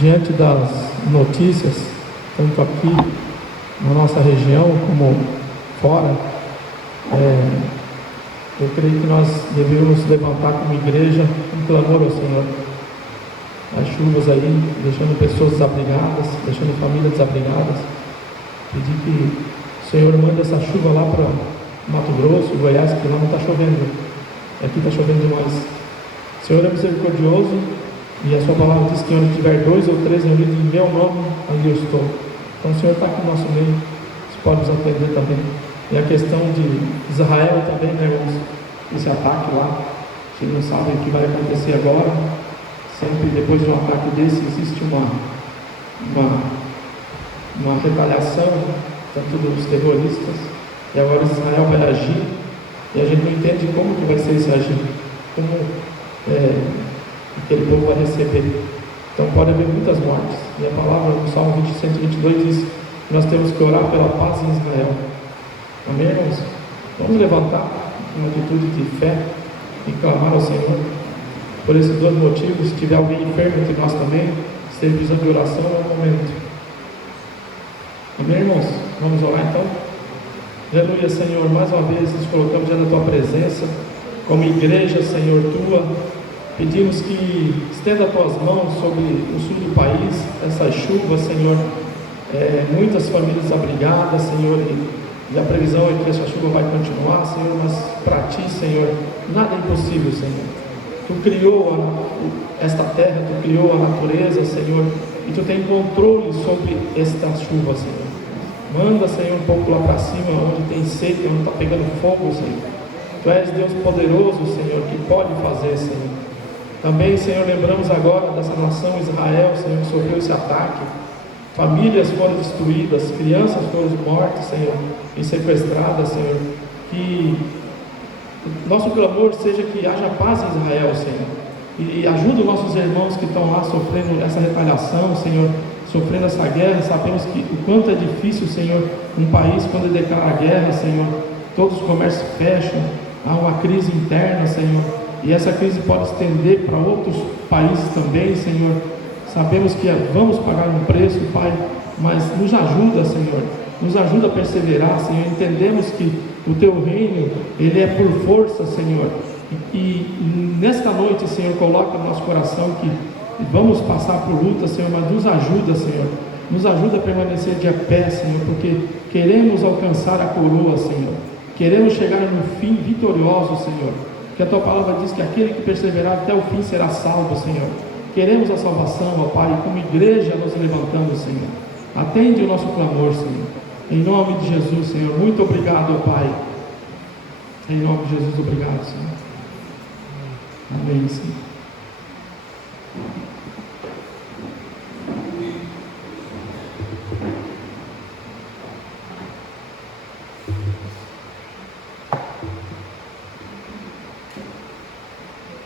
diante das notícias, tanto aqui na nossa região como fora, eu creio que nós devemos levantar como igreja um clamor ao Senhor. As chuvas aí, deixando pessoas desabrigadas, deixando famílias desabrigadas. Pedir que o Senhor mande essa chuva lá para Mato Grosso, Goiás, que lá não está chovendo. Aqui está chovendo demais. O Senhor é misericordioso e a sua palavra diz que onde tiver 2 ou 3 reunidos em meu nome, ali eu estou. Então o Senhor está aqui no nosso meio, você pode nos atender também. E a questão de Israel também, né, irmãos? Esse ataque lá, vocês não sabem o que vai acontecer agora. Sempre depois de um ataque desse existe uma retaliação, tanto dos terroristas, e agora Israel vai agir, e a gente não entende como que vai ser esse agir, como aquele povo vai receber. Então pode haver muitas mortes, e a palavra no Salmo 122 diz que nós temos que orar pela paz em Israel. Amém, irmãos? Vamos levantar uma atitude de fé e clamar ao Senhor por esses 2 motivos. Se tiver alguém enfermo entre nós também, se ele precisar de oração, é o momento. Amém, irmãos? Vamos orar então? Aleluia, Senhor, mais uma vez nos colocamos diante da Tua presença, como igreja, Senhor, Tua. Pedimos que estenda as Tuas mãos sobre o sul do país, essas chuvas, Senhor, muitas famílias abrigadas, Senhor, e a previsão é que essa chuva vai continuar, Senhor, mas para Ti, Senhor, nada é impossível, Senhor. Tu criou esta terra, Tu criou a natureza, Senhor, e Tu tem controle sobre esta chuva, Senhor. Manda, Senhor, um pouco lá para cima, onde tem seca, onde está pegando fogo, Senhor. Tu és Deus poderoso, Senhor, que pode fazer, Senhor. Também, Senhor, lembramos agora dessa nação Israel, Senhor, que sofreu esse ataque. Famílias foram destruídas, crianças foram mortas, Senhor, e sequestradas, Senhor. Que nosso clamor seja que haja paz em Israel, Senhor. E ajuda os nossos irmãos que estão lá sofrendo essa retaliação, Senhor, sofrendo essa guerra. Sabemos que o quanto é difícil, Senhor, um país quando declara guerra, Senhor, todos os comércios fecham, há uma crise interna, Senhor, e essa crise pode estender para outros países também, Senhor. Sabemos que vamos pagar um preço, Pai, mas nos ajuda, Senhor, nos ajuda a perseverar, Senhor. Entendemos que o Teu reino, ele é por força, Senhor, e nesta noite, Senhor, coloca no nosso coração que vamos passar por luta, Senhor, mas nos ajuda, Senhor, nos ajuda a permanecer de pé, Senhor, porque queremos alcançar a coroa, Senhor, queremos chegar no fim vitorioso, Senhor, que a Tua palavra diz que aquele que perseverar até o fim será salvo, Senhor. Queremos a salvação, ó Pai, e como igreja nos levantamos, Senhor. Atende o nosso clamor, Senhor, em nome de Jesus, Senhor. Muito obrigado, ó Pai, em nome de Jesus, obrigado, Senhor. Amém, Senhor.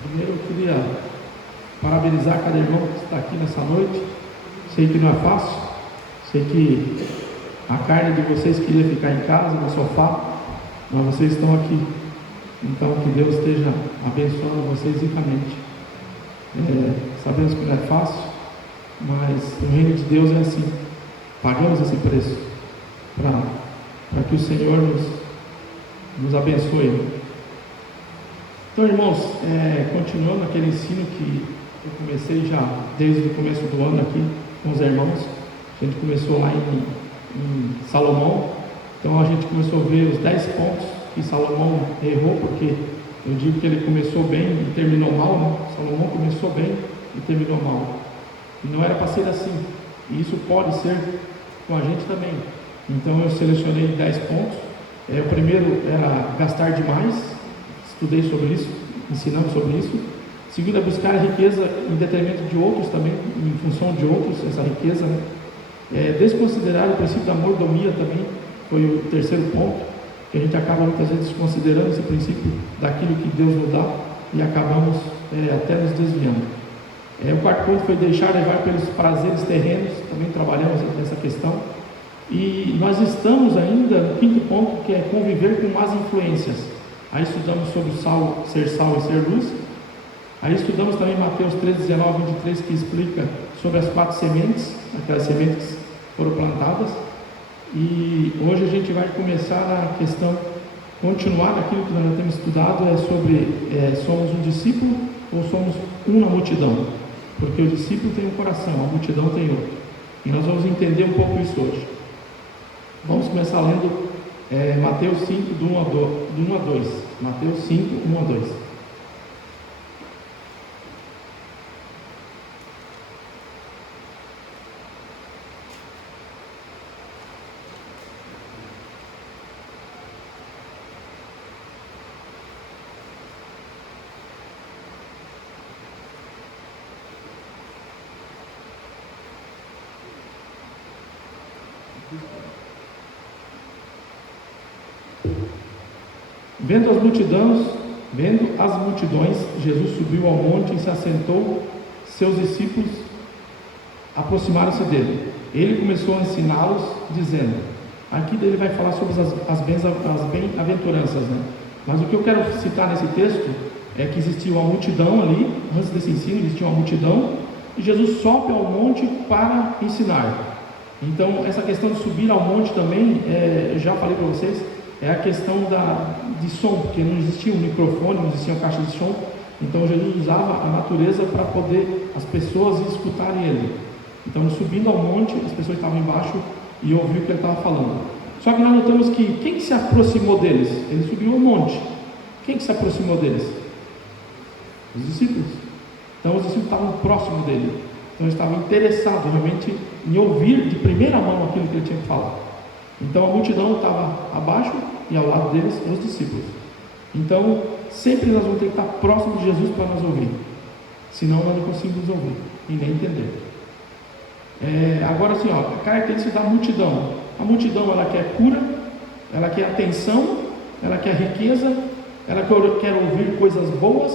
Primeiro eu queria parabenizar cada irmão que está aqui nessa noite. Sei que não é fácil, sei que a carne de vocês queria ficar em casa, no sofá, mas vocês estão aqui. Então que Deus esteja abençoando vocês ricamente. Sabemos que não é fácil, mas o reino de Deus é assim. Pagamos esse preço para que o Senhor nos abençoe. Então, irmãos, continuando aquele ensino que eu comecei já desde o começo do ano aqui com os irmãos. A gente começou lá em Salomão. Então a gente começou a ver os 10 pontos que Salomão errou, porque eu digo que ele começou bem e terminou mal, né? Salomão começou bem e terminou mal, e não era para ser assim, e isso pode ser com a gente também. Então eu selecionei 10 pontos. O primeiro era gastar demais, estudei sobre isso, ensinamos sobre isso. Segundo é buscar a riqueza em detrimento de outros também, em função de outros, essa riqueza, né? Desconsiderar o princípio da mordomia também foi o terceiro ponto, que a gente acaba muitas vezes desconsiderando esse princípio daquilo que Deus nos dá e acabamos até nos desviando. O quarto ponto foi deixar levar pelos prazeres terrenos, também trabalhamos nessa questão. E nós estamos ainda no quinto ponto, que é conviver com más influências. Aí estudamos sobre ser sal e ser luz. Aí estudamos também Mateus 13, 19, 23, que explica sobre as 4 sementes, aquelas sementes que foram plantadas, e hoje a gente vai começar a questão, continuar aquilo que nós já temos estudado, é sobre somos um discípulo ou somos uma multidão, porque o discípulo tem um coração, a multidão tem outro, e nós vamos entender um pouco isso hoje. Vamos começar lendo Mateus 5, do 1 a 2. Mateus 5, 1 a 2. Vendo as multidões, Jesus subiu ao monte e se assentou. Seus discípulos aproximaram-se dele. Ele começou a ensiná-los, dizendo, aqui ele vai falar sobre as bem-aventuranças, né? Mas o que eu quero citar nesse texto é que existia uma multidão ali, antes desse ensino existia uma multidão, e Jesus sobe ao monte para ensinar. Então essa questão de subir ao monte também, eu já falei para vocês, é a questão de som, porque não existia um microfone, não existia uma caixa de som, então Jesus usava a natureza para poder as pessoas escutarem ele. Então subindo ao monte, as pessoas estavam embaixo e ouviam o que ele estava falando. Só que nós notamos que quem se aproximou deles? Ele subiu ao monte. Quem que se aproximou deles? Os discípulos. Então os discípulos estavam próximos dele, então eles estavam interessados realmente em ouvir de primeira mão aquilo que ele tinha que falar. Então a multidão estava abaixo e ao lado deles os discípulos. Então sempre nós vamos ter que estar próximo de Jesus para nos ouvir, senão nós não conseguimos ouvir e nem entender. Agora assim, a característica da multidão. A multidão, ela quer cura, ela quer atenção, ela quer riqueza, ela quer ouvir coisas boas,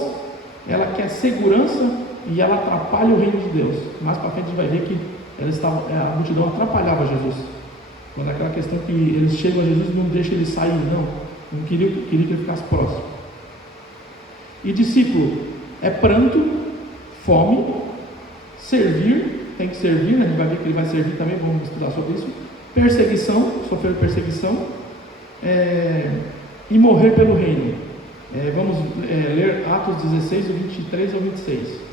ela quer segurança e ela atrapalha o reino de Deus. Mais para frente a gente vai ver que a multidão atrapalhava Jesus. Quando aquela questão que eles chegam a Jesus e não deixam ele sair, não queria que ele ficasse próximo. E discípulo é pranto, fome, servir, tem que servir, né? A gente vai ver que ele vai servir também, vamos estudar sobre isso. Perseguição, sofrer perseguição, e morrer pelo reino. Vamos ler Atos 16, do 23 ao 26.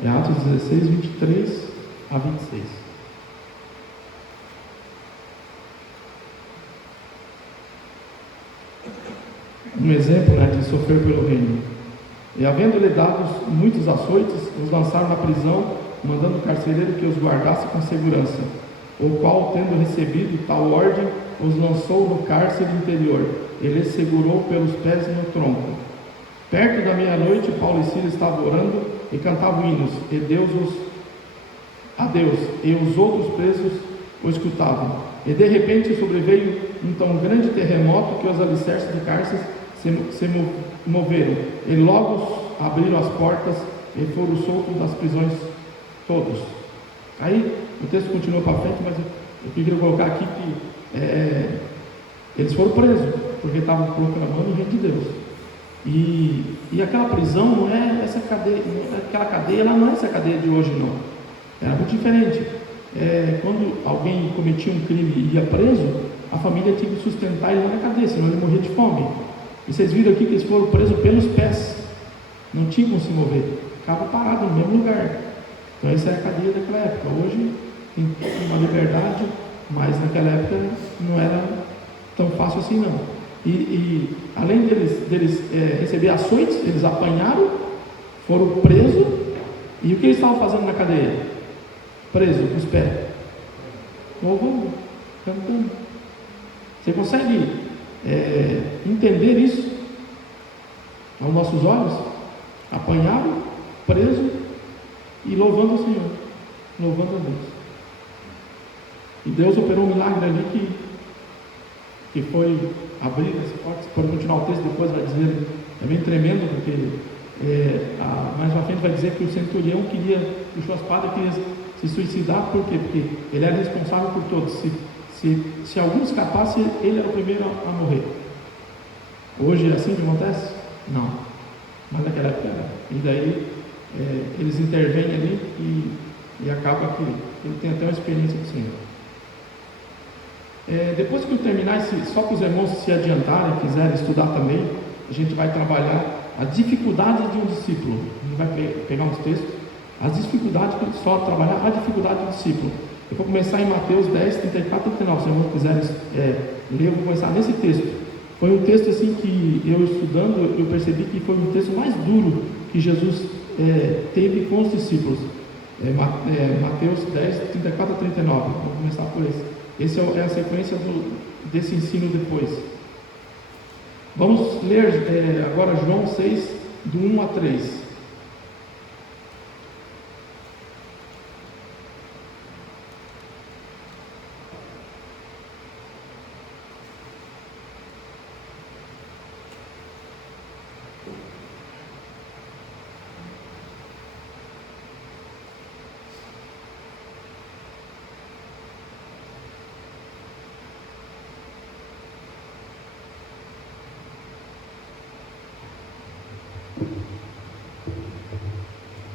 Atos 16, 23 a 26. Um exemplo, de sofrer pelo reino. E havendo-lhe dados muitos açoites, os lançaram na prisão, mandando o carcereiro que os guardasse com segurança, o qual, tendo recebido tal ordem, os lançou no cárcere interior. Ele os segurou pelos pés no tronco. Perto da meia-noite, Paulo e Silas estavam orando e cantavam hinos a Deus, e os outros presos o escutavam. E de repente sobreveio um tão grande terremoto que os alicerces do cárcere se moveram, e logo abriram as portas e foram soltos das prisões todos. Aí o texto continua para frente, mas eu queria colocar aqui que eles foram presos porque estavam proclamando o reino de Deus. E aquela prisão não é essa cadeia, aquela cadeia, ela não é essa cadeia de hoje, não. Era muito diferente. Quando alguém cometia um crime e ia preso, a família tinha que sustentar ele na cadeia, senão ele morria de fome. E vocês viram aqui que eles foram presos pelos pés, não tinham como se mover, ficavam parados no mesmo lugar. Então essa é a cadeia daquela época. Hoje tem uma liberdade, mas naquela época não era tão fácil assim, não. E além deles receber açoites, eles apanharam, foram presos. E o que eles estavam fazendo na cadeia? Preso, com os pés, louvando, cantando. Você consegue entender isso aos nossos olhos? Apanhado, preso e louvando o Senhor, louvando a Deus. E Deus operou um milagre ali que foi abrir essa porta. Se for continuar o texto depois vai dizer, é bem tremendo, porque mais à frente vai dizer que o centurião puxou a espada e queria se suicidar. Por quê? Porque ele era responsável por todos. Se algum escapasse, ele era o primeiro a morrer. Hoje é assim que acontece? Não. Mas naquela época era. E daí eles intervêm ali e acaba que ele tem até uma experiência com o Senhor. Depois que eu terminar, só para os irmãos se adiantarem, quiserem estudar também, a gente vai trabalhar a dificuldade de um discípulo. A gente vai pegar uns textos, as dificuldades, só trabalhar a dificuldade do discípulo. Eu vou começar em Mateus 10, 34 e 39. Se os irmãos quiserem ler, eu vou começar nesse texto. Foi um texto assim que eu estudando, eu percebi que foi um texto mais duro que Jesus teve com os discípulos. Mateus 10, 34 a 39. Vou começar por esse. Essa é a sequência desse ensino depois. Vamos ler agora João 6, do 1 a 3.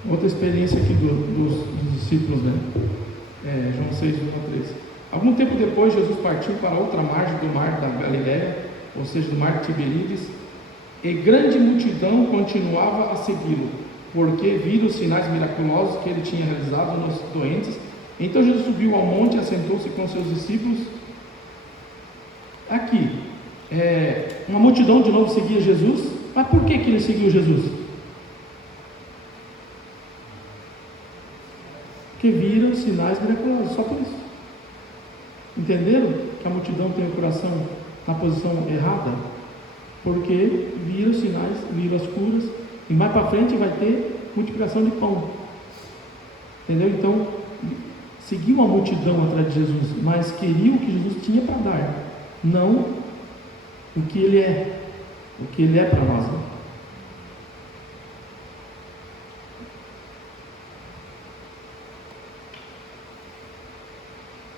Outra experiência aqui dos discípulos, né? João 6, 1 a 3. Algum tempo depois, Jesus partiu para outra margem do mar da Galiléia, ou seja, do mar de Tiberíades, e grande multidão continuava a segui-lo, porque viram os sinais miraculosos que ele tinha realizado nos doentes. Então Jesus subiu ao monte e assentou-se com seus discípulos. Aqui, uma multidão de novo seguia Jesus. Mas por que ele seguiu Jesus? Que viram sinais miraculosos, só por isso. Entenderam que a multidão tem o coração na posição errada? Porque viram sinais, viram as curas, e mais para frente vai ter multiplicação de pão. Entendeu? Então, seguiu a multidão atrás de Jesus, mas queriam o que Jesus tinha para dar, não o que ele é para nós.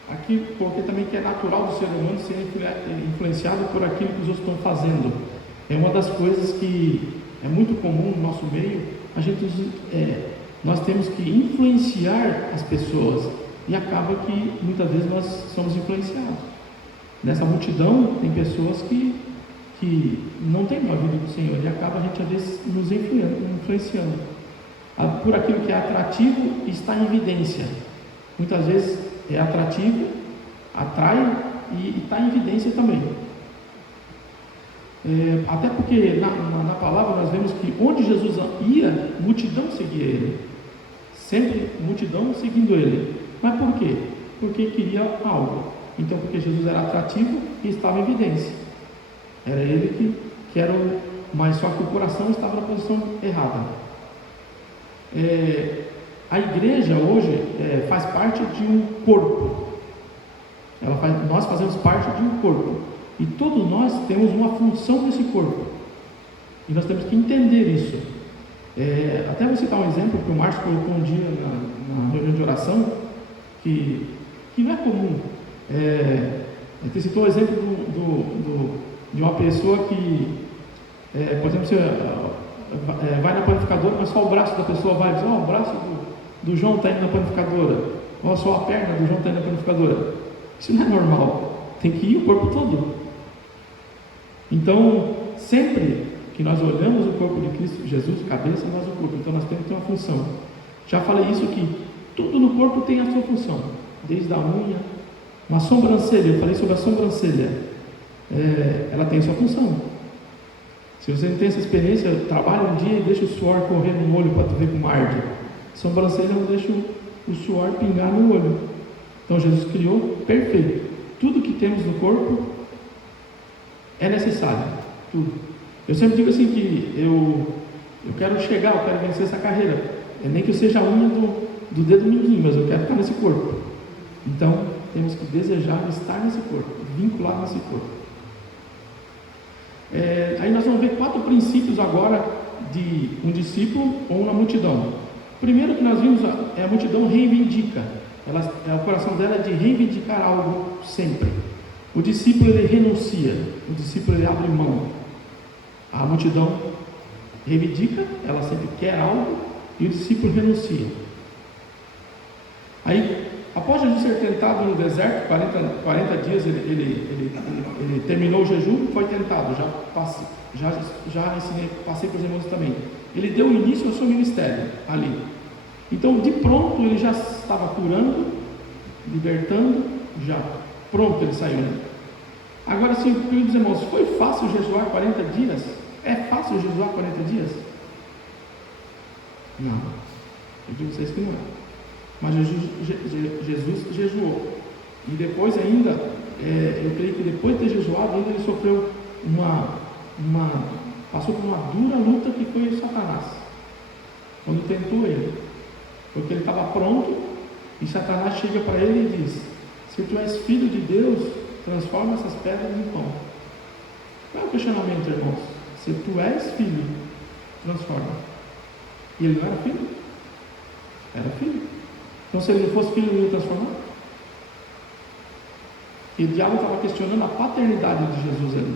Aqui, porque também que é natural do ser humano ser influenciado por aquilo que os outros estão fazendo. É uma das coisas que é muito comum no nosso meio. Nós temos que influenciar as pessoas, e acaba que muitas vezes nós somos influenciados. Nessa multidão tem pessoas que não têm uma vida do Senhor, e acaba a gente às vezes nos influenciando por aquilo que é atrativo e está em evidência. Muitas vezes é atrativo, atrai e está em evidência também. Até porque na palavra nós vemos que onde Jesus ia, multidão seguia ele. Sempre multidão seguindo ele. Mas por quê? Porque queria algo. Então, porque Jesus era atrativo e estava em evidência. Era ele que era mas só que o coração estava na posição errada. A igreja hoje faz parte de um corpo. Nós fazemos parte de um corpo. E todos nós temos uma função nesse corpo. E nós temos que entender isso. Até vou citar um exemplo que o Márcio colocou um dia na reunião de oração, que não é comum. Ele citou o exemplo de uma pessoa que, por exemplo, você vai na panificadora, mas só o braço da pessoa vai dizer: o braço do João está indo na panificadora, ou só a perna do João está indo na panificadora. Isso não é normal, tem que ir o corpo todo. Então, sempre que nós olhamos o corpo de Cristo Jesus, cabeça, nós o corpo, então nós temos que ter uma função. Já falei isso, que tudo no corpo tem a sua função, desde a unha, uma sobrancelha. Eu falei sobre a sobrancelha, ela tem a sua função. Se você não tem essa experiência, trabalha um dia e deixa o suor correr no olho para tu ver como arde. Sobrancelha não deixa o suor pingar no olho. Então Jesus criou perfeito. Tudo que temos no corpo é necessário, tudo. Eu sempre digo assim que eu quero chegar, eu quero vencer essa carreira. Nem que eu seja a unha do dedo mindinho, mas eu quero estar nesse corpo. Então temos que desejar estar nesse corpo, vincular nesse corpo. Aí nós vamos ver 4 princípios agora de um discípulo ou uma multidão. Primeiro que nós vimos, a multidão reivindica, o coração dela é de reivindicar algo sempre. O discípulo ele renuncia, o discípulo ele abre mão. A multidão reivindica, ela sempre quer algo, e o discípulo renuncia. Aí, após Jesus ser tentado no deserto, 40 dias ele terminou o jejum, foi tentado, já ensinei, passei para os irmãos também. Ele deu início ao seu ministério ali. Então, de pronto, ele já estava curando, libertando, já pronto ele saiu. Agora sim, queridos irmãos, foi fácil jejuar 40 dias? É fácil jejuar 40 dias? Não, eu digo a vocês que não é. Mas Jesus jejuou. E depois ainda, eu creio que depois de ter jejuado, ainda ele sofreu passou por uma dura luta que foi o Satanás, quando tentou ele, porque ele estava pronto, e Satanás chega para ele e diz: se tu és filho de Deus, transforma essas pedras em pão. Qual é o questionamento, irmãos? Se tu és filho, transforma. E ele não era filho? Era filho. Então, se ele não fosse filho, ele ia transformar? E o diabo estava questionando a paternidade de Jesus ali.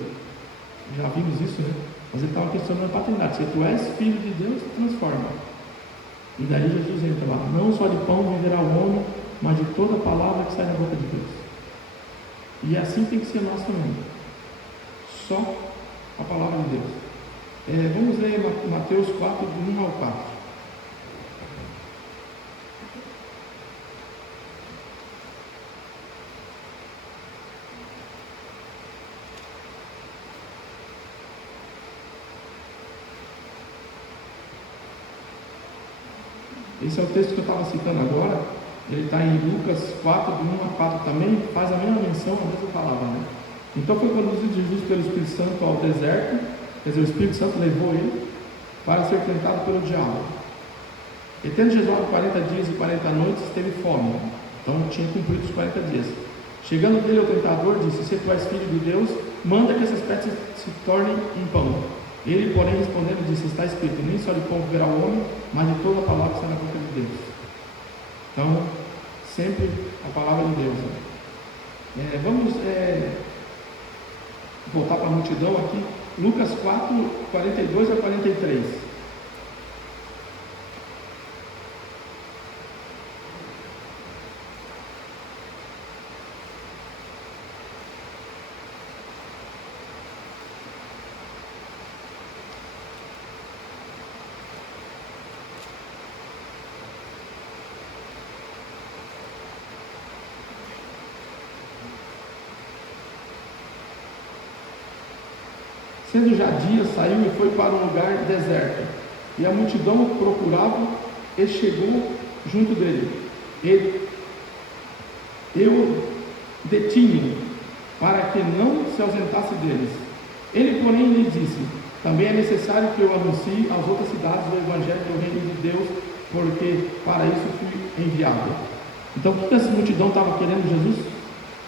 Já vimos isso, né? Mas ele estava questionando a paternidade. Se tu és filho de Deus, transforma. E daí Jesus entra lá: não só de pão viverá o homem, mas de toda a palavra que sai da boca de Deus. E assim tem que ser nós também. Só a palavra de Deus. Vamos ler Mateus 4, do 1 ao 4. Esse é o texto que eu estava citando agora. Ele está em Lucas 4, do 1 a 4 também, faz a mesma menção, a mesma palavra, né? Então foi conduzido Jesus pelo Espírito Santo ao deserto, quer dizer, o Espírito Santo levou ele para ser tentado pelo diabo. E tendo jejuado 40 dias e 40 noites, teve fome. Então tinha cumprido os 40 dias. Chegando dele ao tentador, disse: se tu és filho de Deus, manda que essas pedras se tornem em pão. Ele, porém, respondendo, disse: está escrito, nem só de pão viverá o homem, mas de toda a palavra que está na boca de Deus. Então, sempre a palavra de Deus. Vamos voltar para a multidão aqui. Lucas 4, 42 a 43. Sendo já dia, saiu e foi para um lugar deserto, e a multidão o procurava, e chegou junto dele. Eu detinha, para que não se ausentasse deles. Ele, porém, lhe disse: também é necessário que eu anuncie às outras cidades o evangelho do reino de Deus, porque para isso fui enviado. Então, o que essa multidão estava querendo Jesus?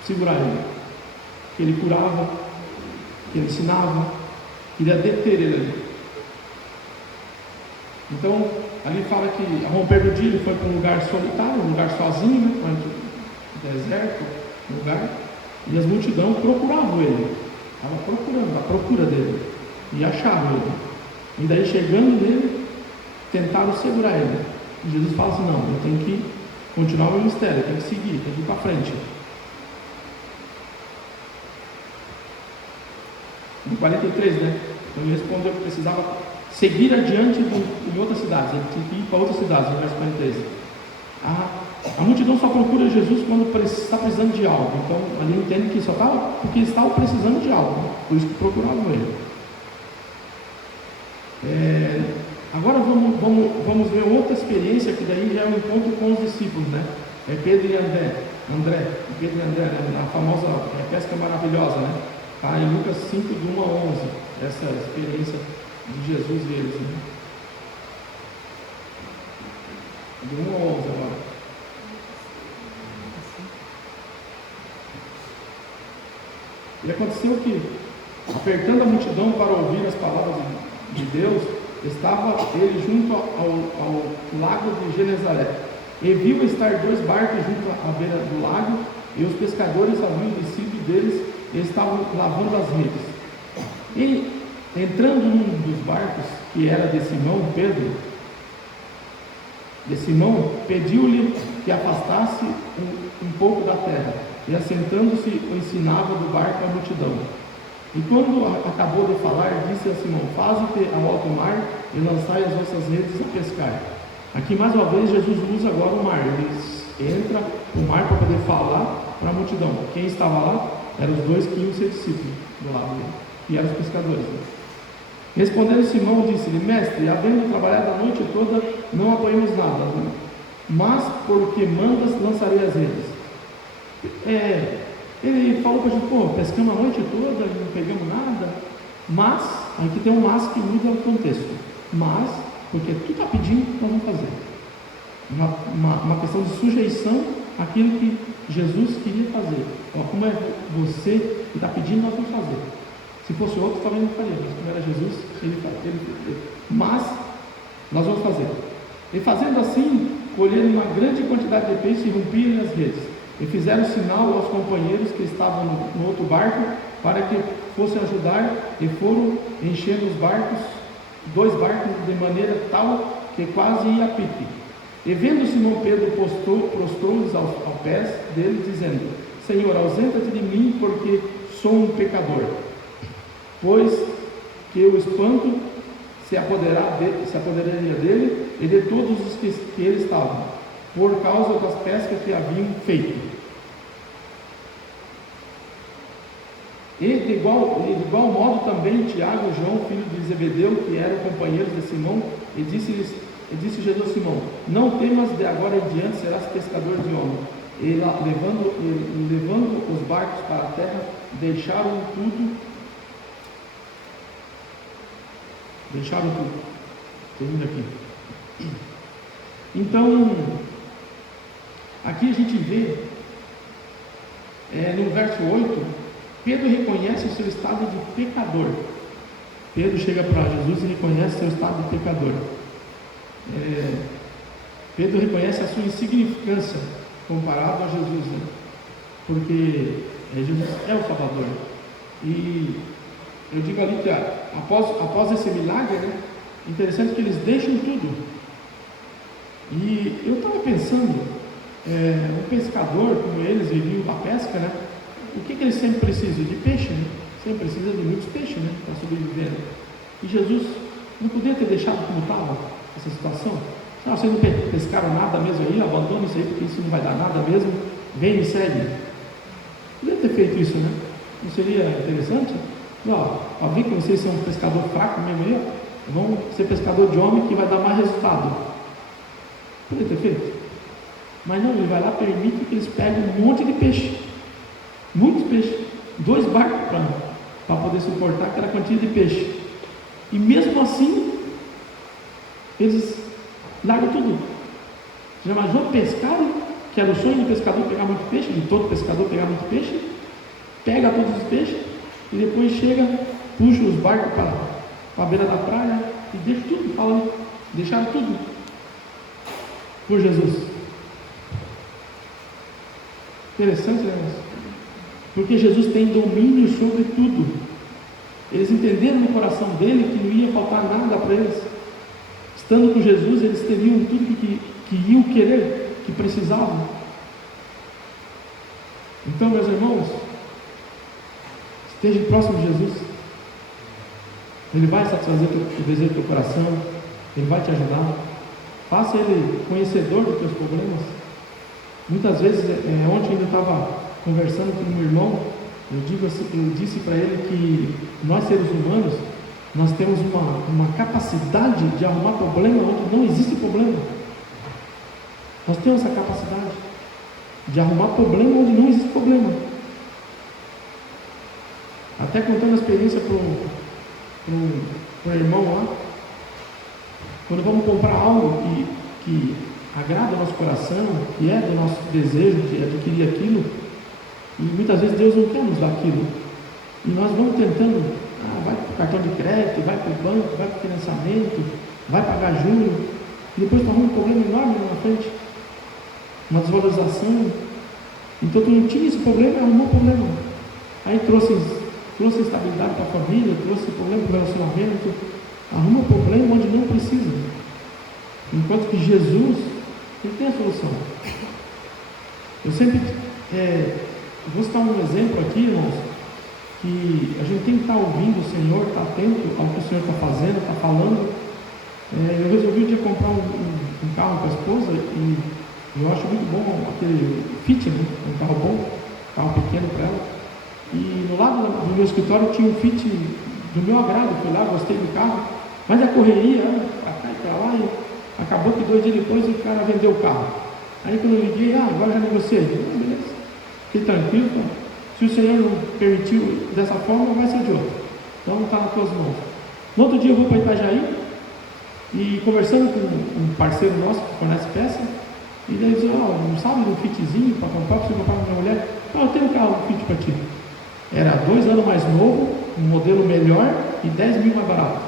Segurar ele. Que ele curava, que ele ensinava, queria deter ele ali. Então, ali fala que, ao romper do dia, ele foi para um lugar solitário, um lugar sozinho, né? Deserto, um lugar, e as multidões procuravam ele. Estava procurando, a procura dele, e achavam ele. E daí, chegando nele, tentaram segurar ele. E Jesus fala assim: não, eu tenho que continuar o meu ministério, eu tenho que seguir, tenho que ir para frente. No 43, né? Então ele respondeu que precisava seguir adiante em outras cidades. Ele tinha que ir para outras cidades, no verso 43. A multidão só procura Jesus quando está precisando de algo. Então ali entende que só estava porque estava precisando de algo, né? Por isso que procuravam ele. Agora vamos ver outra experiência, que daí já é um encontro com os discípulos, né? Pedro e André, né? A famosa pesca maravilhosa, né? Está em Lucas 5, do 1 a 11, essa experiência de Jesus e eles, né? Do 1 a 11 agora. E aconteceu que, apertando a multidão para ouvir as palavras de Deus, estava ele junto ao lago de Genezaré, e viu estar 2 barcos junto à beira do lago, e os pescadores haviam descido deles e estavam lavando as redes. E entrando num dos barcos, que era de Simão Pedro, pediu-lhe que afastasse um pouco da terra, e assentando-se ensinava do barco a multidão. E quando acabou de falar, disse a Simão: faze-te ao alto mar e lançai as vossas redes a pescar. Aqui mais uma vez Jesus usa agora o mar, ele entra no mar para poder falar para a multidão. Quem estava lá eram os 2 que iam ser discípulos do lado dele, que eram os pescadores. Respondendo Simão, disse-lhe: mestre, havendo trabalhado a noite toda, não apanhamos nada, mas porque mandas, lançarei as redes. Ele falou para a gente: pescamos a noite toda e não pegamos nada. Mas, aqui tem um mas que muda o contexto. Mas, porque tu está pedindo, nós vamos fazer. Uma questão de sujeição àquilo que Jesus queria fazer. Como é você que está pedindo, nós vamos fazer. Se fosse outro, talvez não faria, mas como era Jesus, mas nós vamos fazer. E fazendo assim, colheram uma grande quantidade de peixe e rompiam as redes. E fizeram sinal aos companheiros que estavam no outro barco, para que fossem ajudar, e foram enchendo os barcos, 2 barcos, de maneira tal que quase ia a pique. E vendo Simão Pedro, prostrou-lhes aos pés dele, dizendo: Senhor, ausenta-te de mim, porque sou um pecador. Pois que o espanto se apoderaria dele e de todos os que ele estavam, por causa das pescas que haviam feito. E de igual modo também Tiago e João, filho de Zebedeu, que eram companheiros de Simão, e disse Jesus a Simão: não temas, de agora em diante serás pescador de homens. E levando os barcos para a terra, deixaram tudo. Termina aqui. Então, aqui a gente vê, no verso 8, Pedro reconhece o seu estado de pecador. Pedro chega para Jesus e reconhece o seu estado de pecador. Pedro reconhece a sua insignificância comparado a Jesus, né? Porque Jesus é o Salvador. E eu digo ali que após esse milagre, né, interessante que eles deixam tudo. E eu estava pensando, um pescador como eles viviam da pesca, né? O que eles sempre precisam? De peixe, né? Sempre precisa de muitos peixes, né? Para sobreviver. E Jesus não podia ter deixado como estava essa situação. Não, vocês não pescaram nada mesmo aí, abandona isso aí, porque isso não vai dar nada mesmo, vem e segue. Podia ter feito isso, né? Não seria interessante? Ó, ver que vocês são um pescador fraco mesmo aí, ó, vão ser pescador de homem que vai dar mais resultado. Podia ter feito. Mas não, ele vai lá, permite que eles peguem um monte de peixe. Muitos peixes. 2 barcos para poder suportar aquela quantia de peixe. E mesmo assim, eles largam tudo. Você já imaginou pescar? Que era o sonho do pescador pegar muito peixe, de todo pescador pegar muito peixe. Pega todos os peixes e depois chega, puxa os barcos para a beira da praia e deixa tudo, fala, deixaram tudo por Jesus. Interessante, né? Porque Jesus tem domínio sobre tudo. Eles entenderam no coração dele que não ia faltar nada para eles. Estando com Jesus, eles teriam tudo que iam querer, que precisavam. Então, meus irmãos, esteja próximo de Jesus. Ele vai satisfazer o desejo do teu coração. Ele vai te ajudar. Faça ele conhecedor dos teus problemas. Muitas vezes, ontem eu estava conversando com um irmão, eu disse para ele que nós seres humanos, nós temos uma capacidade de arrumar problema onde não existe problema. Nós temos essa capacidade de arrumar problema onde não existe problema. Até contando a experiência para um irmão lá, quando vamos comprar algo que agrada o nosso coração, que é do nosso desejo de adquirir aquilo, e muitas vezes Deus não quer nos dar aquilo, e nós vamos tentando, vai cartão de crédito, vai para o banco, vai para o financiamento, vai pagar juros, e depois tu arruma um problema enorme lá na frente, uma desvalorização. Então tu não tinha esse problema, arrumou problema. Aí trouxe instabilidade para a família, trouxe problema para o relacionamento, arruma problema onde não precisa. Enquanto que Jesus, ele tem a solução. Eu sempre vou citar um exemplo aqui, irmãos, que a gente tem que estar ouvindo o Senhor, estar atento ao que o Senhor está fazendo, está falando. Eu resolvi um dia comprar um carro para a esposa e eu acho muito bom aquele Fit, né? Um carro bom, um carro pequeno para ela. E no lado do meu escritório tinha um Fit do meu agrado, fui lá, gostei do carro, mas a correria, para cá e para lá, e acabou que 2 dias depois o cara vendeu o carro. Aí quando eu liguei, agora já negociei. Beleza, fiquei tranquilo, então. Se o Senhor não permitiu dessa forma, vai ser de outra. Então está nas tuas mãos. No outro dia eu vou para Itajaí e conversando com um parceiro nosso que fornece peça, e daí ele disse, não sabe de um Fitzinho para comprar, para você comprar para minha mulher? Eu tenho um carro, um Fit para ti. Era 2 anos mais novo, um modelo melhor e 10 mil mais barato.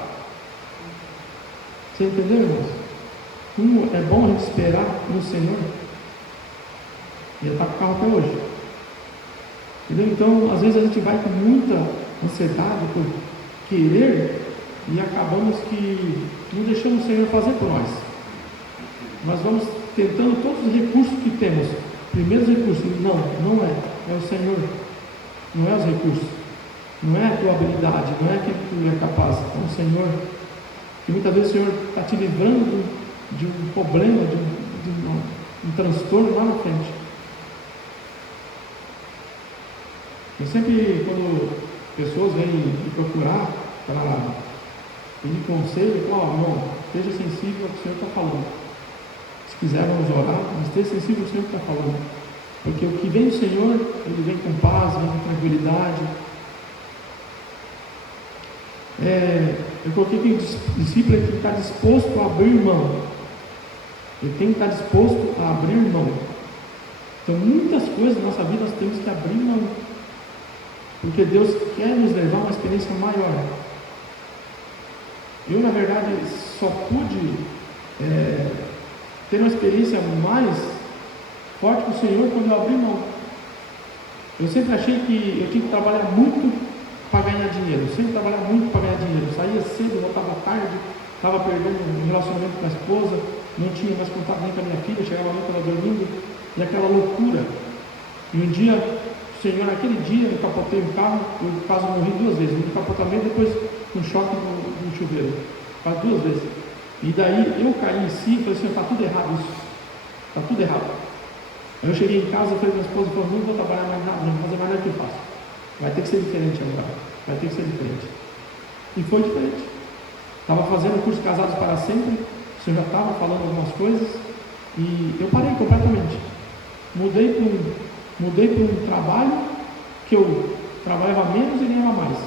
Você entendeu, irmãos? É bom a gente esperar no Senhor. E ele está com o carro até hoje. Entendeu? Então, às vezes a gente vai com muita ansiedade por querer e acabamos que não deixamos o Senhor fazer por nós. Nós vamos tentando todos os recursos que temos. Primeiros recursos, não é o Senhor, não é os recursos, não é a tua habilidade, não é aquilo que tu é capaz, é o Senhor. E muitas vezes o Senhor está te livrando de um problema, de um transtorno lá na frente. Eu sempre, quando pessoas vêm me procurar para pedir conselho, eu falo, irmão, esteja sensível ao que o Senhor está falando. Se quiser, vamos orar, mas esteja sensível ao que o Senhor está falando. Porque o que vem do Senhor, ele vem com paz, vem com tranquilidade. Eu coloquei que o discípulo tem que estar disposto a abrir mão. Ele tem que estar disposto a abrir mão. Então, muitas coisas na nossa vida nós temos que abrir mão. Porque Deus quer nos levar a uma experiência maior. Eu, na verdade, só pude ter uma experiência mais forte com o Senhor quando eu abri mão. Eu sempre achei que eu tinha que trabalhar muito para ganhar dinheiro. Eu sempre trabalhava muito para ganhar dinheiro. Eu saía cedo, voltava tarde, estava perdendo um relacionamento com a esposa, não tinha mais contato nem com a minha filha, chegava à noite ela dormindo, e aquela loucura. E um dia, o Senhor, naquele dia, eu capotei um carro, eu quase morri 2 vezes, no capotamento, depois um choque no chuveiro, quase 2 vezes. E daí eu caí em si e falei, Senhor, está tudo errado isso, está tudo errado. Aí eu cheguei em casa, falei para minha esposa, não vou trabalhar mais nada, não vou fazer mais nada que eu faço. Vai ter que ser diferente agora, vai ter que ser diferente. E foi diferente. Estava fazendo o curso Casados para Sempre, o Senhor já estava falando algumas coisas, e eu parei completamente. Mudei para um trabalho que eu trabalhava menos e ganhava mais.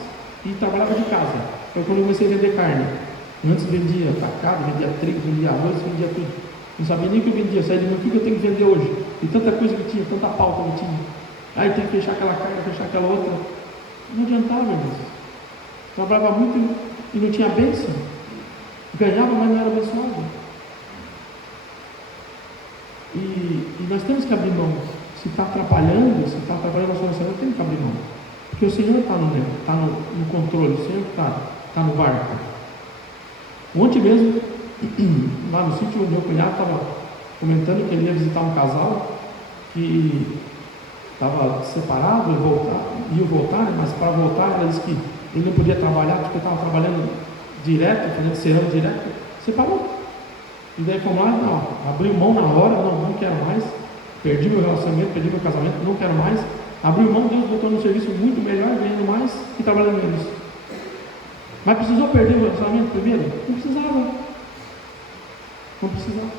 E trabalhava de casa. Foi quando eu comecei a vender carne. Antes vendia atacado, vendia trigo, vendia arroz, vendia tudo. Não sabia nem o que eu vendia. Saía de manhã, o que eu tenho que vender hoje? E tanta coisa que tinha, tanta pauta que tinha. Aí tem que fechar aquela carne, fechar aquela outra. Não adiantava, irmãos. Trabalhava muito e não tinha bênção. Ganhava, mas não era abençoado. E nós temos que abrir mão. Se está atrapalhando, se está atrapalhando a solução, tem que abrir mão. Porque o Senhor está no controle, o Senhor está no barco. Ontem mesmo, lá no sítio, o meu cunhado estava comentando que ele ia visitar um casal que estava separado, ia voltar, né? Mas para voltar, ela disse que ele não podia trabalhar, porque estava trabalhando direto, fazendo serão direto, separou. E daí fomos lá, não, abriu mão na hora, não quero mais, perdi meu relacionamento, perdi meu casamento, não quero mais, abriu mão, Deus botou num serviço muito melhor, ganhando mais e trabalhando menos. Mas precisou perder o relacionamento primeiro? Não precisava. Não precisava.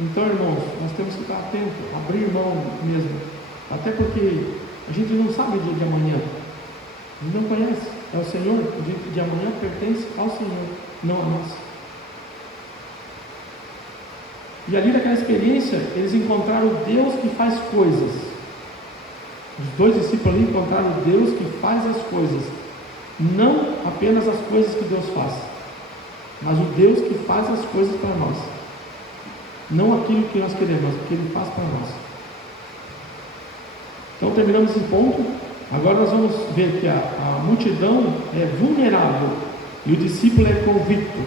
Então, irmãos, nós temos que estar atentos, abrir mão mesmo. Até porque a gente não sabe o dia de amanhã. A gente não conhece. É o Senhor. O dia de amanhã pertence ao Senhor, não a nós. E ali naquela experiência, eles encontraram o Deus que faz coisas. Os 2 discípulos ali encontraram o Deus que faz as coisas. não apenas as coisas que Deus faz, mas o Deus que faz as coisas para nós, não aquilo que nós queremos, mas o que Ele faz para nós. Então terminamos esse ponto. Agora nós vamos ver que a multidão é vulnerável e o discípulo é convicto.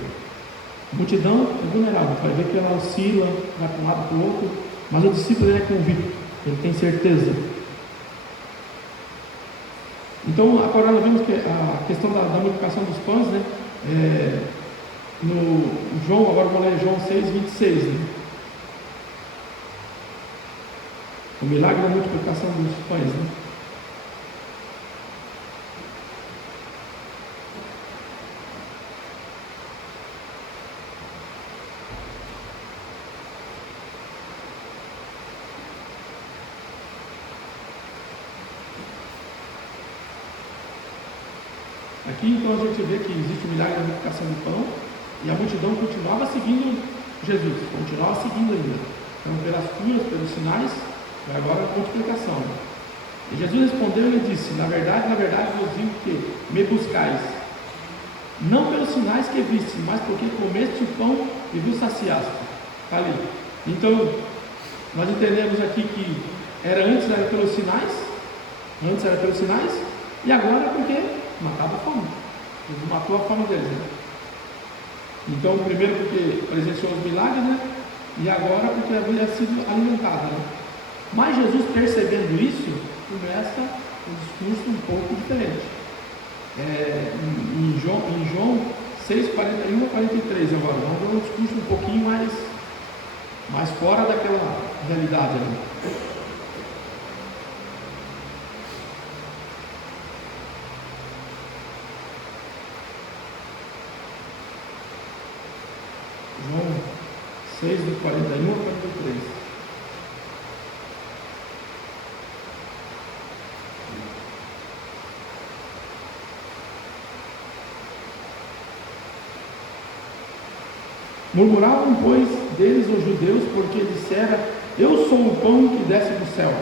A multidão é vulnerável, vai ver que ela oscila, vai para um lado para o outro, mas o discípulo ele é convicto, ele tem certeza. Então agora nós vemos que a questão da multiplicação dos pães, né? No João, agora vou ler João 6:26, né? O milagre da multiplicação dos pães, né? Aqui então a gente vê que existe o milagre da multiplicação do pão e a multidão continuava seguindo Jesus, continuava seguindo ainda. Então, pelas curas, pelos sinais, agora a multiplicação. E Jesus respondeu e disse: na verdade, vos digo que me buscais, não pelos sinais que viste, mas porque comeste o pão e vos saciaste. Está ali. Então, nós entendemos aqui que antes era pelos sinais, e agora porque matava a fome. Jesus matou a fome deles, né? Então, primeiro porque presenciou os milagres, né? E agora porque havia sido alimentada, né? Mas Jesus, percebendo isso, começa um discurso um pouco diferente. Em João 6:41 a 43 agora, vamos ver um discurso um pouquinho mais fora daquela realidade ali. João 6, do 41 a 43. Murmuravam, pois, deles os judeus, porque dissera: eu sou o pão que desce do céu.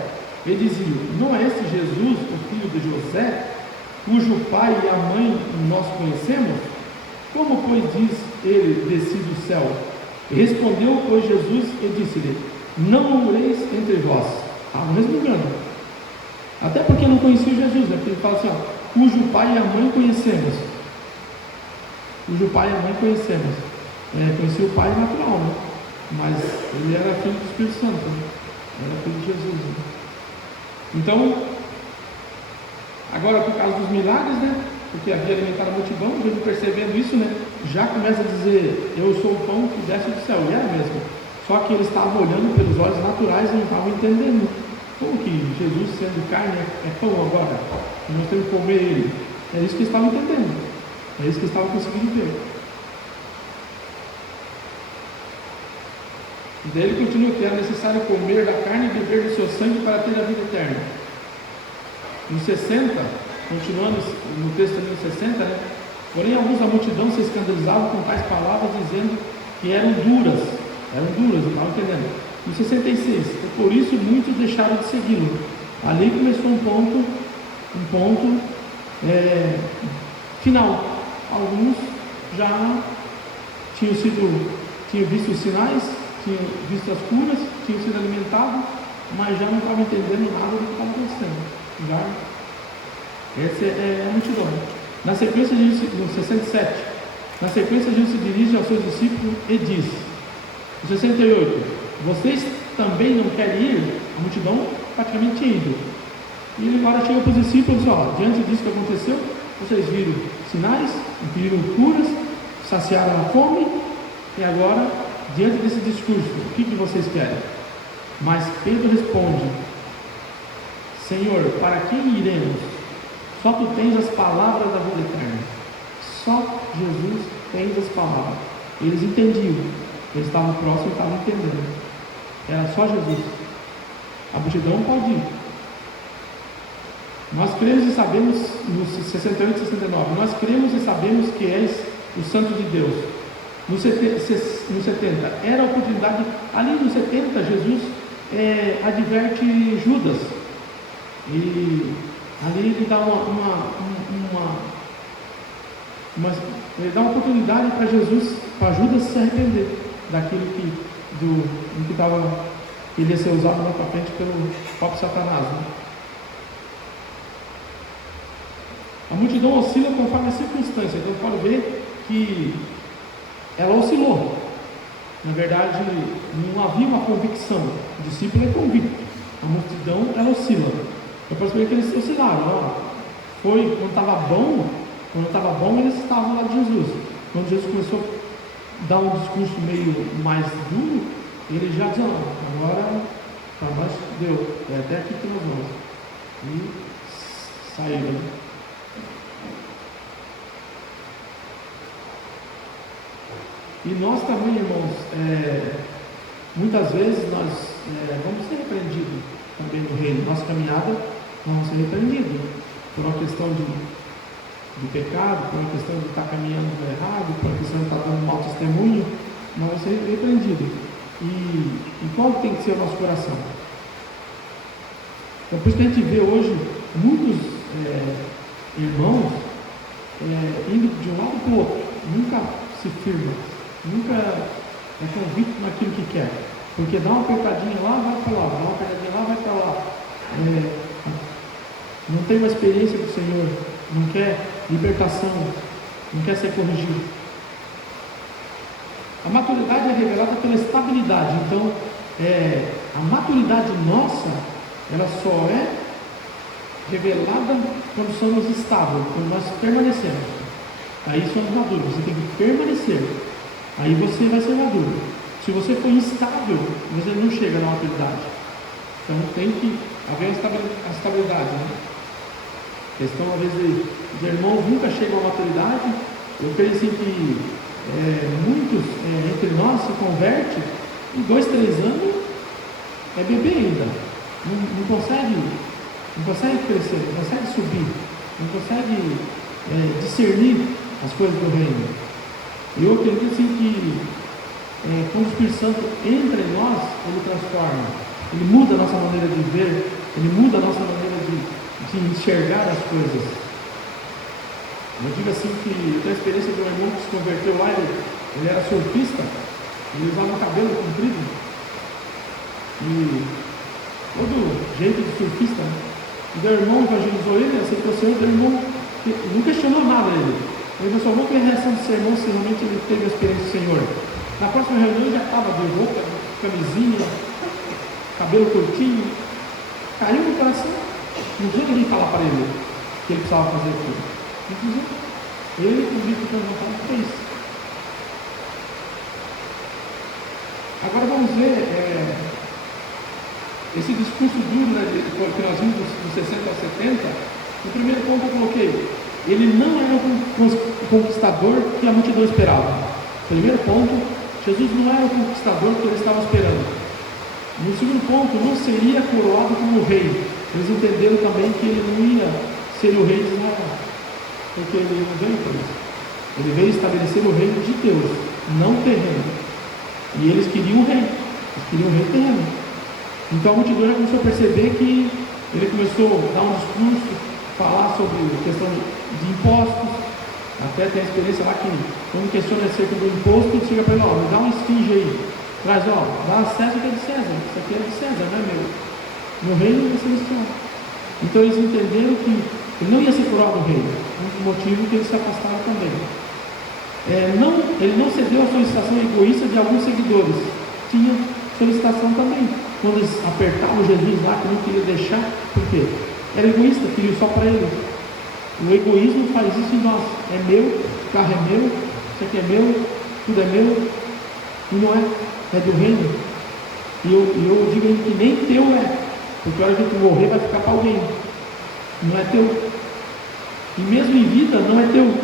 E diziam: não é este Jesus, o filho de José, cujo pai e a mãe nós conhecemos? Como, pois, diz ele: desci do céu? E respondeu, pois, Jesus e disse-lhe: não murmureis entre vós. Estavam resmungando. Até porque não conheciam Jesus, né? Porque ele fala assim: cujo pai e a mãe conhecemos. Cujo pai e a mãe conhecemos. Conhecia o pai natural, né? Mas ele era filho do Espírito Santo, né? Era filho de Jesus, né? Então, agora por causa dos milagres, né? Porque havia alimentado a multidão, Jesus percebendo isso, né? Já começa a dizer: eu sou o pão que desce do céu. E era mesmo. Só que eles estavam olhando pelos olhos naturais e não estavam entendendo. Como que Jesus, sendo carne, é pão agora? E nós temos que comer ele. É isso que eles estavam entendendo. É isso que eles estavam conseguindo ver. E daí ele continua que era necessário comer da carne e beber do seu sangue para ter a vida eterna. No 60, continuando no texto ali no 60, né? Porém alguns da multidão se escandalizavam com tais palavras, dizendo que eram duras, não estavam entendendo. No 66, e por isso muitos deixaram de segui-lo. Ali começou um ponto final. Alguns já tinham visto os sinais, tinham visto as curas, tinham sido alimentados, mas já não estavam entendendo nada do que estava acontecendo. Essa é a multidão. Na sequência, no 67, na sequência, Jesus se dirige aos seus discípulos e diz: no 68, vocês também não querem ir? A multidão praticamente tinha ido. E ele agora chega para os discípulos e diz: diante disso que aconteceu, vocês viram sinais, viram curas, saciaram a fome, e agora, diante desse discurso, o que vocês querem? Mas Pedro responde: Senhor, para quem iremos? Só tu tens as palavras da vida eterna. Só Jesus tens as palavras. Eles entendiam. Eles estavam próximos e estavam entendendo. Era só Jesus. A multidão pode ir. Nós cremos e sabemos, no 68 e 69, nós cremos e sabemos que és o Santo de Deus. No 70, era a oportunidade. Ali no 70, Jesus adverte Judas. E ali ele dá mas ele dá uma oportunidade para Jesus, para Judas se arrepender daquilo que ele ia ser usado lá para frente pelo próprio Satanás, né? A multidão oscila conforme a circunstância, então pode ver que ela oscilou. Na verdade, não havia uma convicção. O discípulo é convicto. A multidão, ela oscila. Eu posso ver que eles oscilaram. Foi quando estava bom, eles estavam lá de Jesus. Quando Jesus começou a dar um discurso meio mais duro, ele já dizia: agora para nós deu, é até aqui que nós vamos. E saíram. E nós também, irmãos, muitas vezes nós vamos ser repreendidos também no reino. Nossa caminhada, nós vamos ser repreendidos por uma questão de pecado, por uma questão de estar caminhando errado, por uma questão de estar dando mau testemunho. Nós vamos ser repreendidos. E qual tem que ser o nosso coração? Então, por isso que a gente vê hoje muitos irmãos indo de um lado para o outro, nunca se firma, nunca é convicto naquilo que quer, porque dá uma apertadinha lá, vai para lá, dá uma apertadinha lá, vai para lá. Não tem uma experiência do Senhor, não quer libertação, não quer ser corrigido. A maturidade é revelada pela estabilidade. Então, a maturidade nossa, ela só é revelada quando somos estáveis, quando nós permanecemos. Aí somos maduros. Você tem que permanecer. Aí você vai ser maduro. Se você for instável, você não chega na maturidade. Então tem que haver a estabilidade, né? A questão, às vezes, os irmãos nunca chegam à maturidade. Eu creio assim que muitos entre nós se convertem em 2, 3 anos, é bebê ainda. Não consegue crescer, não consegue subir, não consegue discernir as coisas do reino. E eu acredito assim que quando o Espírito Santo entra em nós, ele transforma, ele muda a nossa maneira de ver, ele muda a nossa maneira de enxergar as coisas. Eu digo assim que eu tenho a experiência de um irmão que se converteu lá, ele era surfista, ele usava um cabelo comprido, e todo jeito de surfista, né? E o irmão evangelizou ele, aceitou o Senhor, o irmão não questionou nada ele só vou ver a reação do seu irmão se realmente ele teve a experiência do Senhor. Na próxima reunião ele já estava de roupa, camisinha, cabelo curtinho, caiu no coração. Não precisou ninguém falar para ele que ele precisava fazer aquilo. Não precisou. Ele convicto que não fez. Agora vamos ver esse discurso duro, né, que nós vimos dos 60 aos 70. No primeiro ponto eu coloquei: ele não era o conquistador que a multidão esperava. Primeiro ponto, Jesus não era o conquistador que eles estavam esperando. No segundo ponto, não seria coroado como rei. Eles entenderam também que ele não ia ser o rei de Israel, porque ele não veio para isso. Ele veio estabelecer o reino de Deus, não terreno. E eles queriam um rei, eles queriam um rei terreno. Então a multidão já começou a perceber que ele começou a dar um discurso, falar sobre a questão de impostos. Até tem a experiência lá que quando questiona acerca do imposto, chega para ele: me dá uma esfinge aí, traz, dá a César que é de César, isso aqui é de César, não é meu. No reino vai ser celestial. Então eles entenderam que ele não ia ser coroado rei, um motivo que eles se afastaram também. Ele não cedeu à solicitação egoísta de alguns seguidores, tinha solicitação também. Quando eles apertavam Jesus lá, que não queria deixar, por quê? Era egoísta, queria só para ele. O egoísmo faz isso em nós. É meu, o carro é meu, isso aqui é meu, tudo é meu. E não é do reino. E eu digo que nem teu é, porque a hora que tu morrer vai ficar para alguém. Não é teu. E mesmo em vida não é teu,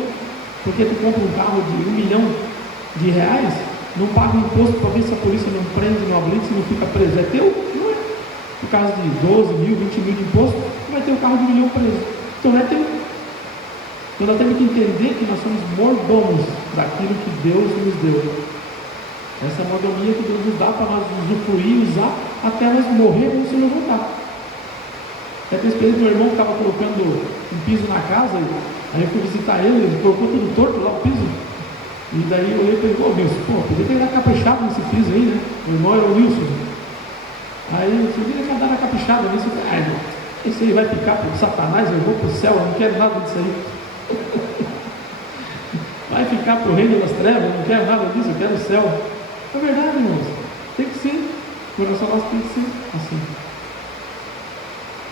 porque tu compra um carro de R$1 milhão, não paga imposto para ver se a polícia não prende no blitz e não fica preso. É teu? Não é. Por causa de 12 mil, 20 mil de imposto, tu vai ter o carro de R$1 milhão preso. Então não é teu. Então nós temos que entender que nós somos mordomos daquilo que Deus nos deu. Essa mordomia que Deus nos dá para nós usufruir e usar até nós morrermos e o Senhor voltar. É a experiência do irmão que estava colocando um piso na casa, Aí eu fui visitar ele colocou tudo torto lá o piso. E daí eu olhei para ele, ô Wilson, pô, podia ter dado caprichado nesse piso aí, né? O irmão era o Wilson. Aí eu disse, podia ter dado caprichada nisso. Ai, irmão, esse aí vai picar por Satanás, eu vou pro céu, eu não quero nada disso aí. Vai ficar pro reino das trevas, eu não quero nada disso, eu quero o céu. É verdade, irmãos, tem que ser. O coração nosso tem que ser assim.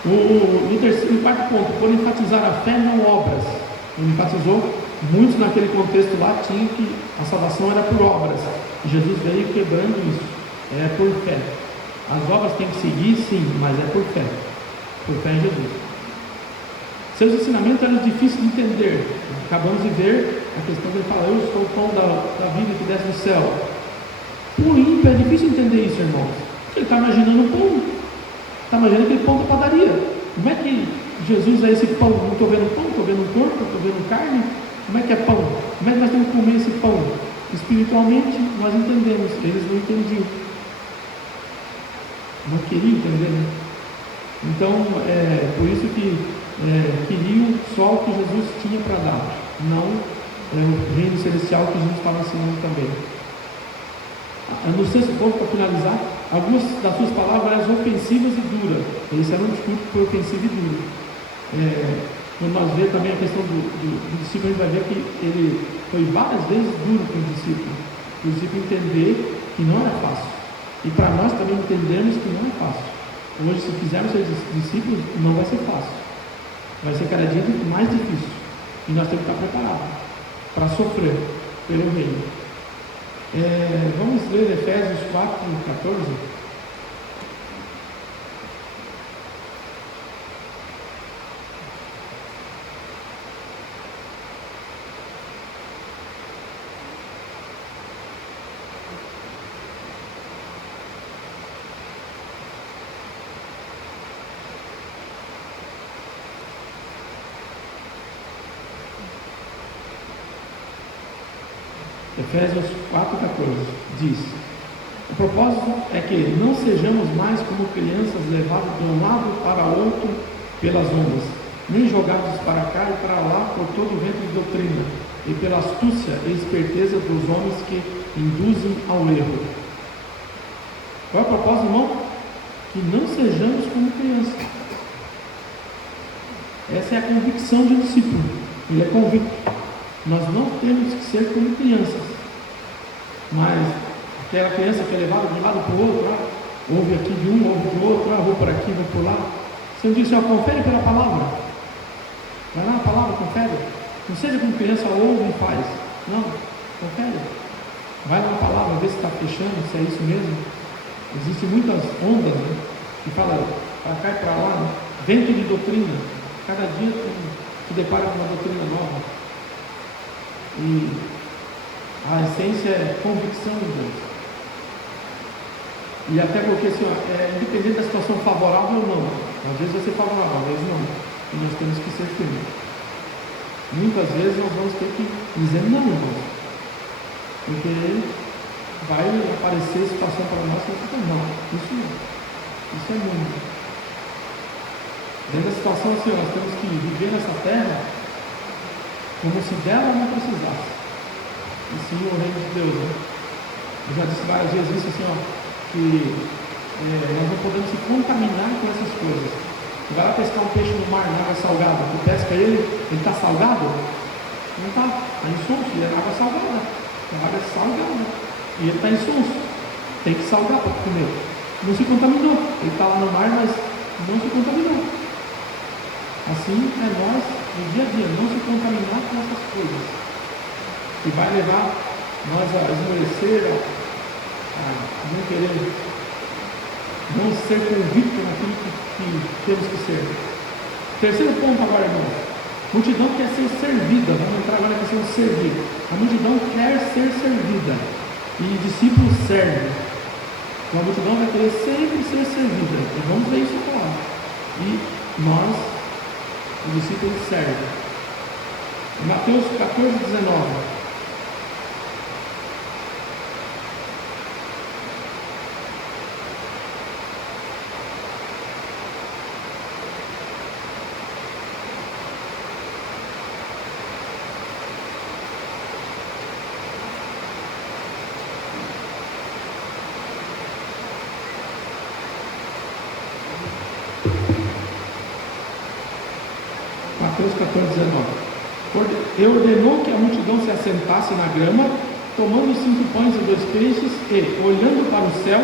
O quarto ponto, por enfatizar a fé, não obras. Ele enfatizou, muitos naquele contexto lá tinham que a salvação era por obras. E Jesus veio quebrando isso. É por fé. As obras têm que seguir, sim, mas é por fé. Por fé em Jesus. Seus ensinamentos eram difíceis de entender. Acabamos de ver a questão que ele fala, eu sou o pão da vida que desce do céu. Por ímpio é difícil entender isso, irmãos. Ele está imaginando um pão. Está imaginando aquele pão da padaria. Como é que Jesus é esse pão? Não estou vendo pão, estou vendo corpo, estou vendo carne. Como é que é pão? Como é que nós temos que comer esse pão? Espiritualmente, nós entendemos. Eles não entendiam. Não queriam entender, né? Então, por isso que queriam só o que Jesus tinha para dar, não o reino celestial que Jesus estava ensinando também. No sexto ponto, para finalizar, algumas das suas palavras eram ofensivas e duras. Esse era um discurso que foi ofensivo e duro. Quando nós vemos também a questão do discípulo, a gente vai ver que ele foi várias vezes duro com o discípulo. O discípulo entender que não era fácil. E para nós também entendemos que não é fácil. Hoje, se quisermos ser discípulos, não vai ser fácil. Vai ser cada dia mais difícil. E nós temos que estar preparados para sofrer pelo reino. Vamos ler Efésios 4:14. Efésios 4:14 diz: o propósito é que não sejamos mais como crianças levadas de um lado para outro pelas ondas, nem jogados para cá e para lá por todo o vento de doutrina, e pela astúcia e esperteza dos homens que induzem ao erro. Qual é o propósito, irmão? Que não sejamos como crianças. Essa é a convicção de um discípulo. Ele é convicto. Nós não temos que ser como crianças, mas aquela criança que é levada de um lado para o outro, ouve aqui de um, ouve de outro, vou por aqui, vou por lá. Você não disse, confere pela palavra, vai lá na palavra, confere. Não seja como criança, ouve e faz. Não, confere. Vai lá na palavra, vê se está fechando, se é isso mesmo. Existem muitas ondas, né, que falam para cá e para lá, né? Vento de doutrina. Cada dia se depara com uma doutrina nova. E a essência é convicção em Deus. E até porque, assim, independente da situação favorável ou não, às vezes vai ser favorável, às vezes não. E nós temos que ser firmes. Muitas vezes nós vamos ter que dizer não, irmãos. Porque vai aparecer situação para nós que fica não. Isso é muito. Dentro da situação assim, nós temos que viver nessa terra como se dela não precisasse. E sim o reino de Deus, né? Eu já disse várias vezes isso assim, que nós não podemos se contaminar com essas coisas. Você vai lá pescar um peixe no mar, na água salgada, tu pesca ele está salgado? Não está, está insonso, ele é água salgada. A água é salgada. E ele está insonso. Tem que salgar para comer. Não se contaminou. Ele está lá no mar, mas não se contaminou. Assim é nós no dia a dia, não se contaminar com essas coisas, que vai levar nós a esmorecer, a não querer, não ser convicto naquilo que temos que ser. Terceiro ponto agora, irmãos. Multidão quer ser servida. Vamos entrar agora na questão de servir. A multidão quer ser servida. E discípulos servem. Então a multidão vai querer sempre ser servida. E vamos ver isso claro. E nós, o discípulo serve. Mateus 14:19. Mateus 14:19. E ordenou que a multidão se assentasse na grama, tomando 5 pães e 2 peixes, e, olhando para o céu,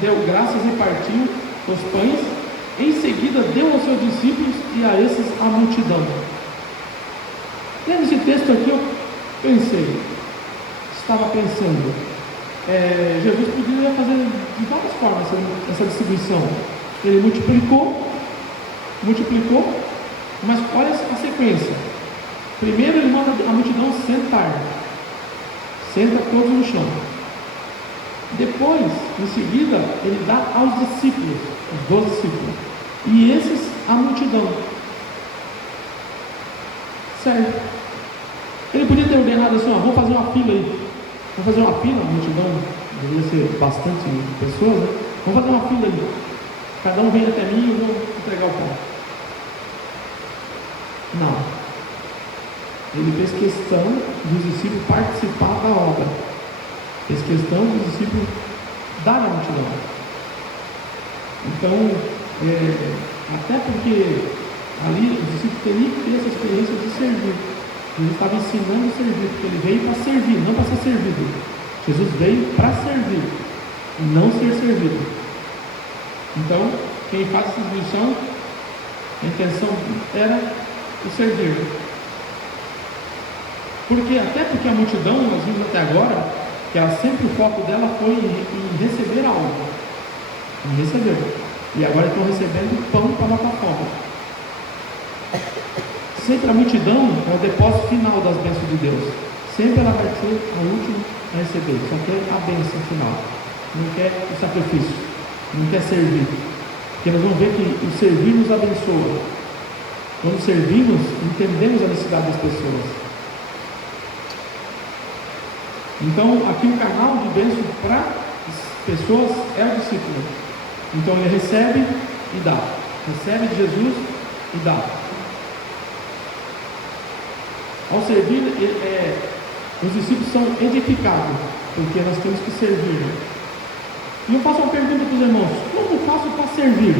deu graças e partiu os pães. Em seguida deu aos seus discípulos e a esses a multidão. Lendo esse texto aqui, eu estava pensando, Jesus poderia fazer de várias formas essa distribuição. Ele multiplicou, mas olha a sequência. Primeiro ele manda a multidão sentar, senta todos no chão. Depois, em seguida, ele dá aos discípulos, os 12 discípulos, e esses a multidão. Certo? Ele podia ter ordenado assim: vamos fazer uma fila aí. Vamos fazer uma fila, a multidão deveria ser bastante pessoas, né? Vamos fazer uma fila aí. Cada um vem até mim e eu vou entregar o pão. Não. Ele fez questão dos discípulos participar da obra. Fez questão dos discípulos dar a multidão. Então, até porque ali os discípulos teriam que ter essa experiência de servir. Ele estava ensinando a servir, porque ele veio para servir, não para ser servido. Jesus veio para servir, e não ser servido. Então, quem faz essa missão, a intenção era o servir. Até porque a multidão, nós vimos até agora, que sempre o foco dela foi em receber algo. Em receber. E agora estão recebendo pão para matar a fome. Sempre a multidão é o depósito final das bênçãos de Deus. Sempre ela vai ser a última a receber. Só quer a bênção final. Não quer o sacrifício. Não quer servir. Porque nós vamos ver que o servir nos abençoa. Quando servimos, entendemos a necessidade das pessoas. Então, aqui o canal de bênção para as pessoas é o discípulo. Então, ele recebe e dá. Recebe de Jesus e dá. Ao servir, os discípulos são edificados, porque nós temos que servir. E eu faço uma pergunta para os irmãos: como faço para servir?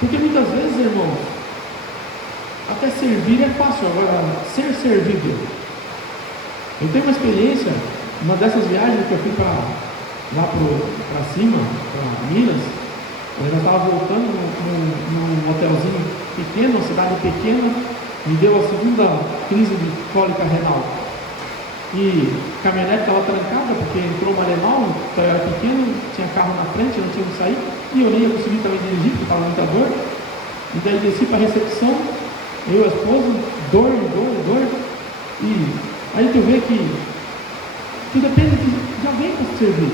Porque muitas vezes, irmãos, até servir é fácil, agora ser servido. Eu tenho uma experiência, uma dessas viagens que eu fui lá para cima, para Minas. Eu já estava voltando num hotelzinho pequeno, uma cidade pequena, me deu a segunda crise de cólica renal. E a caminhonete estava trancada, porque entrou um alemão, então eu era pequeno, tinha carro na frente, não tinha onde sair, e eu nem ia conseguir também dirigir, porque estava muita dor. E daí desci para a recepção, eu e a esposa, dor, e aí tu vê que depende de alguém para te servir.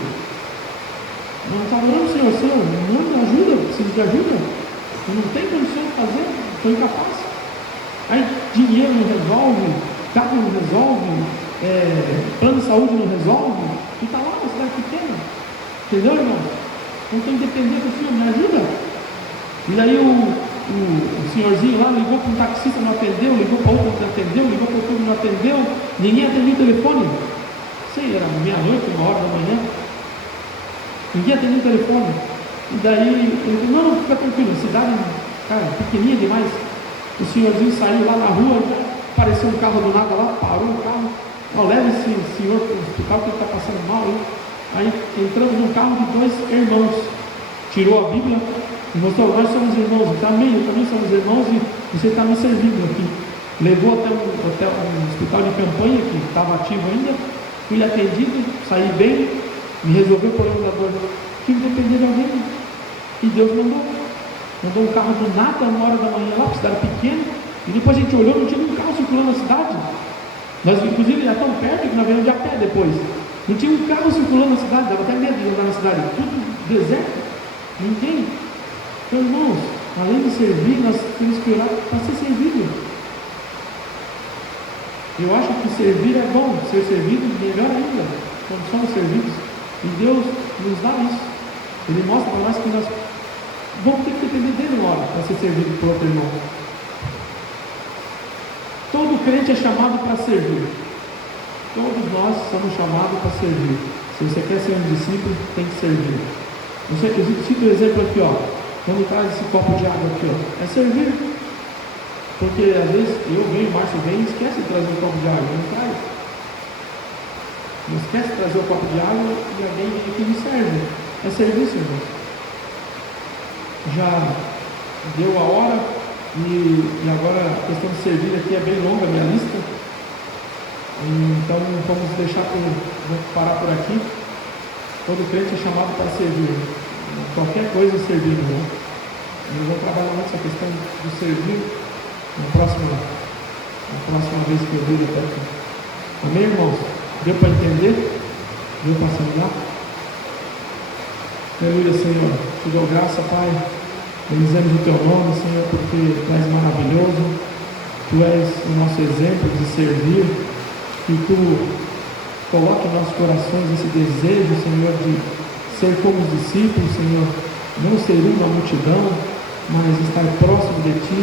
Nós estávamos orando: Senhor, manda ajuda, preciso de ajuda, eu não tenho condição de fazer, estou incapaz. Aí dinheiro não resolve, carro não resolve, plano de saúde não resolve, e está lá na cidade pequena, entendeu, irmão? Então tem que depender do Senhor, me ajuda. E daí o senhorzinho lá ligou para um taxista, não atendeu, ligou para outro, não atendeu, ligou para outro, não atendeu, ninguém atendeu o telefone. Sei, era meia-noite, 1h da manhã. Ninguém atendeu o telefone. E daí ele falou: não, fica tranquilo, a cidade, cara, pequenininha demais. O senhorzinho saiu lá na rua, apareceu um carro do nada lá, parou o carro: leva esse senhor para o hospital que ele está passando mal. Aí entramos num carro de 2 irmãos, tirou a Bíblia e mostrou: nós somos irmãos, eu também somos irmãos, e você está me servindo aqui. Levou até um hospital de campanha que estava ativo ainda, fui atendido, saí bem, me resolveu o problema da dor. Tive que depender de alguém, e Deus mandou um carro do nada, 1h da manhã lá, porque cidade pequena, e depois a gente olhou, não tinha nenhum carro circulando na cidade. Nós inclusive já tão perto que nós viemos de a pé depois. Não tinha um carro circulando na cidade, dava até medo de andar na cidade, tudo deserto, ninguém. Então, irmãos, além de servir, nós temos que orar para ser servido. Eu acho que servir é bom, ser servido melhor ainda, quando somos servidos. E Deus nos dá isso. Ele mostra para nós que nós vamos ter que depender dele uma hora para ser servido por outro irmão. Todo crente é chamado para servir. Todos nós somos chamados para servir. Se você quer ser um discípulo, tem que servir. Eu cito o exemplo aqui, quando traz esse copo de água aqui, é servir. Porque às vezes eu venho, o Márcio vem e esquece de trazer um copo de água, não traz. Não esquece de trazer o copo de água e alguém vem aqui e me serve. É serviço, irmão. Já deu a hora e agora a questão de servir aqui é bem longa a minha lista. Então vamos deixar vou parar por aqui. Todo crente é chamado para servir. Qualquer coisa servir, irmão. Nós vamos trabalhar nessa questão de servir na próxima vez que eu vir até aqui. Amém, irmãos? Deu para entender? Deu para assimilar? Aleluia, Senhor. Te dou graça, Pai. Bendizemos o Teu nome, Senhor, porque Tu és maravilhoso. Tu és o nosso exemplo de servir. Que Tu coloque em nossos corações esse desejo, Senhor, de ser como os discípulos, Senhor. Não ser uma multidão, mas estar próximo de Ti,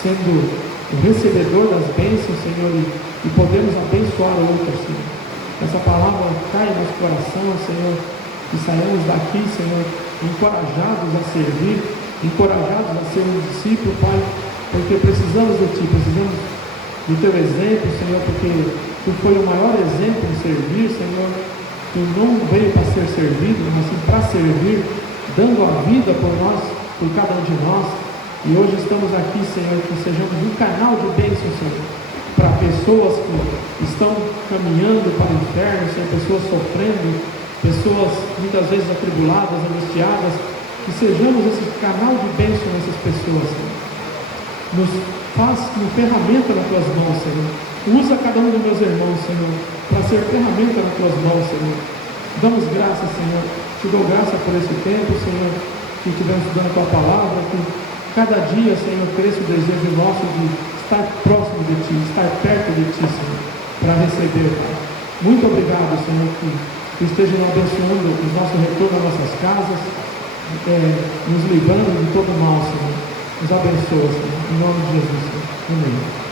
sendo o recebedor das bênçãos, Senhor, e podemos abençoar outros, Senhor. Essa palavra cai no nosso coração, Senhor, e saímos daqui, Senhor, encorajados a servir, encorajados a ser um discípulo, Pai, porque precisamos de Ti, precisamos do Teu exemplo, Senhor, porque Tu foi o maior exemplo de servir, Senhor. Tu não veio para ser servido, mas sim para servir, dando a vida por nós, por cada um de nós. E hoje estamos aqui, Senhor, que sejamos um canal de bênção, Senhor, para pessoas que estão caminhando para o inferno, Senhor, pessoas sofrendo, pessoas muitas vezes atribuladas, angustiadas, que sejamos esse canal de bênção nessas pessoas, Senhor. Nos faz uma ferramenta nas Tuas mãos, Senhor. Usa cada um dos meus irmãos, Senhor, para ser ferramenta nas Tuas mãos, Senhor. Damos graças, Senhor. Te dou graça por esse tempo, Senhor, que estivemos estudando a Tua palavra, que cada dia, Senhor, cresça o desejo nosso de estar próximo de Ti, estar perto de Ti, Senhor, para receber, Pai. Muito obrigado, Senhor, que esteja nos abençoando o nosso retorno às nossas casas, nos livrando de todo mal, Senhor. Nos abençoa, Senhor, em nome de Jesus, Senhor. Amém.